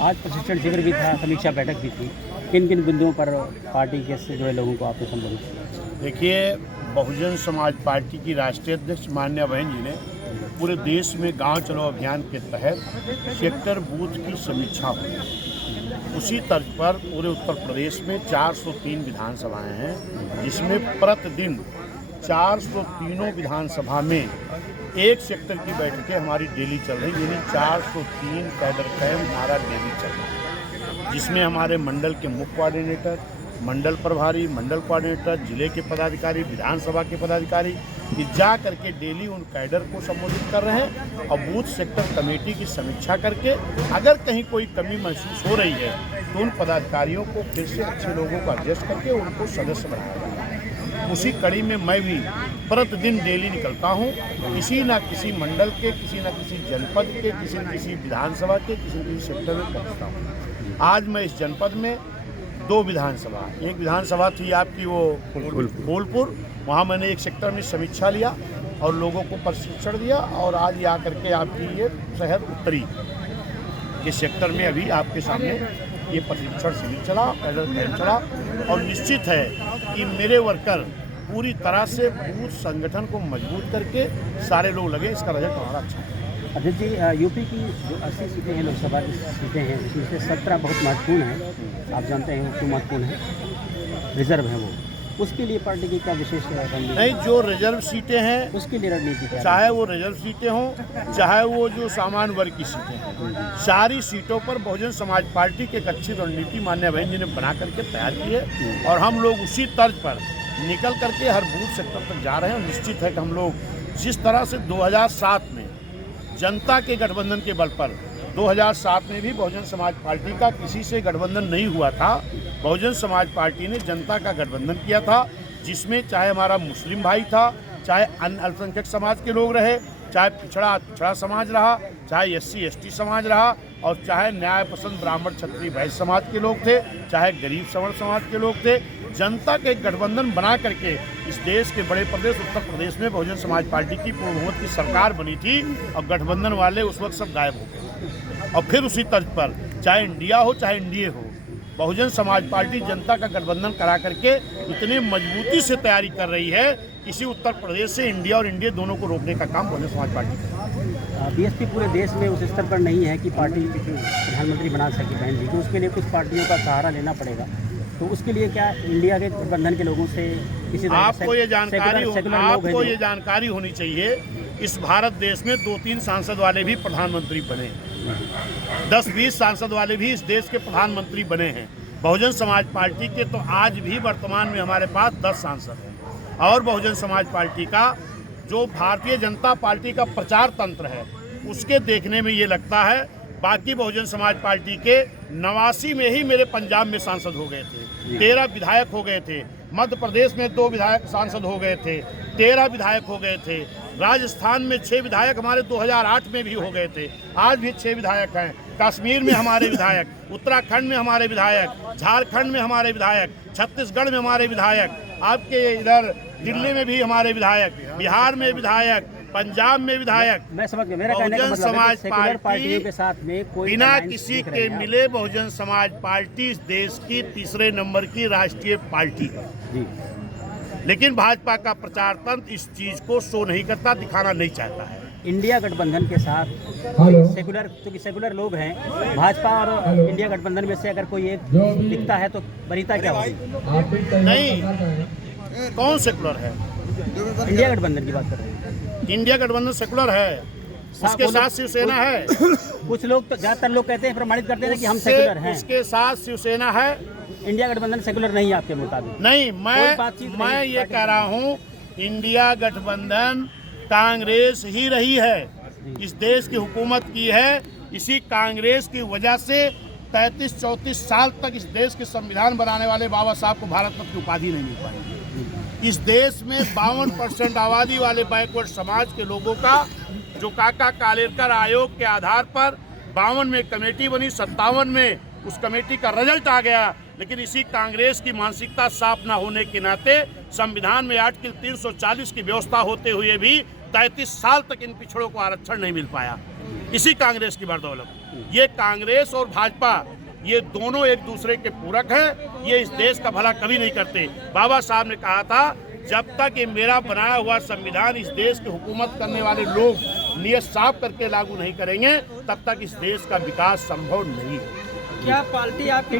आज प्रशिक्षण शिविर भी था, समीक्षा बैठक भी थी। किन किन बिंदुओं पर पार्टी के से जुड़े लोगों को आपने संबोधित किया? देखिए, बहुजन समाज पार्टी की राष्ट्रीय अध्यक्ष मान्या बहन जी ने पूरे देश में गांव चलो अभियान के तहत सेक्टर बूथ की समीक्षा हुई। उसी तर्ज पर पूरे उत्तर प्रदेश में 403 विधानसभाएं हैं, जिसमें प्रतिदिन 403 विधानसभा में एक सेक्टर की बैठकें हमारी डेली चल रही, यानी 403 कैडर कैंप हमारा डेली चल रहा है, जिसमें हमारे मंडल के मुख्य कोऑर्डिनेटर, मंडल प्रभारी, मंडल कोऑर्डिनेटर, जिले के पदाधिकारी, विधानसभा के पदाधिकारी जा करके डेली उन कैडर को संबोधित कर रहे हैं और बूथ सेक्टर कमेटी की समीक्षा करके अगर कहीं कोई कमी महसूस हो रही है तो उन पदाधिकारियों को फिर से अच्छे लोगों को एडजस्ट करके उनको सदस्य बनाया जा रहा है। उसी कड़ी में मैं भी प्रतिदिन डेली निकलता हूँ, किसी न किसी मंडल के, किसी न किसी जनपद के, किसी न किसी विधानसभा के, किसी न किसी सेक्टर में पहुँचता हूँ। आज मैं इस जनपद में 2 विधानसभा, एक विधानसभा थी आपकी वो फूलपुर, वहाँ मैंने एक सेक्टर में समीक्षा लिया और लोगों को प्रशिक्षण दिया, और आज ये आकर के आपकी ये शहर उत्तरी के सेक्टर में अभी आपके सामने ये प्रशिक्षण शिविर चला, कैडर कैंप चला, और निश्चित है कि मेरे वर्कर पूरी तरह से बूथ संगठन को मजबूत करके सारे लोग लगे, इसका रिजल्ट हमारा अच्छा है। अध्यक्ष जी, यूपी की जो 80 सीटें हैं, लोकसभा की सीटें हैं, उसमें से 17 बहुत महत्वपूर्ण हैं। आप जानते हैं वो क्यों महत्वपूर्ण है? रिजर्व है वो, उसके लिए पार्टी की क्या विशेष रणनीति? नहीं, जो रिजर्व सीटें हैं उसके लिए रणनीति क्या है? चाहे वो रिजर्व सीटें हों, चाहे वो जो सामान्य वर्ग की सीटें हैं, सारी सीटों पर बहुजन समाज पार्टी की एक अच्छी रणनीति मान्या बहन जी ने बना करके तैयार की है, और हम लोग उसी तर्ज पर निकल करके हर बूथ सेक्टर तक जा रहे हैं। निश्चित है कि हम लोग जिस तरह से 2007 में जनता के गठबंधन के बल पर 2007 में भी बहुजन समाज पार्टी का किसी से गठबंधन नहीं हुआ था, बहुजन समाज पार्टी ने जनता का गठबंधन किया था, जिसमें चाहे हमारा मुस्लिम भाई था, चाहे अन्य अल्पसंख्यक समाज के लोग रहे, चाहे पिछड़ा समाज रहा, चाहे SC ST समाज रहा, और चाहे न्याय पसंद ब्राह्मण क्षत्रिय वैश्य समाज के लोग थे, चाहे गरीब सवर्ण समाज के लोग थे। जनता के गठबंधन बना करके इस देश के बड़े प्रदेश उत्तर प्रदेश में बहुजन समाज पार्टी की पूर्ण बहुमत की सरकार बनी थी, और गठबंधन वाले उस वक्त सब गायब हो गए। और फिर उसी तर्ज पर चाहे इंडिया हो चाहे एनडीए हो, बहुजन समाज पार्टी जनता का गठबंधन करा करके इतनी मजबूती से तैयारी कर रही है, किसी उत्तर प्रदेश से इंडिया और एनडीए दोनों को रोकने का काम बहुजन समाज पार्टी कर। बीएसपी पूरे देश में उस स्तर पर नहीं है कि पार्टी प्रधानमंत्री बना सके बहन जी, तो उसके लिए कुछ पार्टियों का सहारा लेना पड़ेगा। तो उसके लिए क्या इंडिया के गठबंधन के लोगों से किसी तरह आपको ये जानकारी होनी चाहिए, इस भारत देश में 2-3 सांसद वाले भी प्रधानमंत्री बने, 10-20 सांसद वाले भी इस देश के प्रधानमंत्री बने हैं। बहुजन समाज पार्टी के तो आज भी वर्तमान में हमारे पास 10 सांसद हैं, और बहुजन समाज पार्टी का जो भारतीय जनता पार्टी का प्रचार तंत्र है, उसके देखने में ये लगता है बाकी बहुजन समाज पार्टी के 89 में ही मेरे पंजाब में सांसद हो गए थे, 13 विधायक हो गए थे, मध्य प्रदेश में 2 विधायक सांसद हो गए थे, 13 विधायक हो गए थे, राजस्थान में 6 विधायक हमारे 2008 में भी हो गए थे, आज भी 6 विधायक हैं, कश्मीर में हमारे विधायक, उत्तराखंड में हमारे विधायक, झारखंड में हमारे विधायक, छत्तीसगढ़ में हमारे विधायक, आपके इधर दिल्ली में भी हमारे विधायक, बिहार में विधायक, पंजाब में विधायक। मैं समझ गया, मेरा कहने का मतलब समाज पार्टियों के साथ में कोई बिना किसी के मिले बहुजन समाज पार्टी इस देश की तीसरे नंबर की राष्ट्रीय पार्टी है जी। लेकिन भाजपा का प्रचार तंत्र इस चीज को शो नहीं करता, दिखाना नहीं चाहता है। इंडिया गठबंधन के साथ सेकुलर, क्योंकि सेकुलर लोग हैं, भाजपा और इंडिया गठबंधन में से अगर कोई एक दिखता है तो वरीयता क्या होगी? नहीं, कौन सेकुलर है? इंडिया गठबंधन की बात कर रहे हैं। इंडिया गठबंधन सेकुलर है, उसके साथ शिवसेना है। कुछ लोग तो, ज्यादातर लोग कहते हैं, प्रमाणित करते हैं कि हम सेकुलर हैं। उसके साथ शिवसेना है। इंडिया गठबंधन सेकुलर नहीं है आपके मुताबिक? नहीं, मैं ये कह रहा हूँ, इंडिया गठबंधन कांग्रेस ही रही है, इस देश की हुकूमत की है। इसी कांग्रेस की वजह से 33-34 साल तक इस देश के संविधान बनाने वाले बाबा साहब को भारत रत्न की उपाधि नहीं मिल पाई। इस देश में 52% आबादी वाले बैकवर्ड समाज के लोगों का जो काका कालेलकर आयोग के आधार पर 52 में कमेटी बनी, 57 में उस कमेटी का रिजल्ट आ गया, लेकिन इसी कांग्रेस की मानसिकता साफ न होने के नाते संविधान में आर्टिकल 340 की व्यवस्था होते हुए भी 33 साल तक इन पिछड़ों को आरक्षण नहीं मिल पाया, इसी कांग्रेस की बदौलत। ये कांग्रेस और भाजपा ये दोनों एक दूसरे के पूरक हैं। ये इस देश का भला कभी नहीं करते। बाबा साहब ने कहा था, जब तक ये मेरा बनाया हुआ संविधान इस देश की हुकूमत करने वाले लोग नियत साफ करके लागू नहीं करेंगे, तब तक इस देश का विकास संभव नहीं है। क्या पार्टी आपकी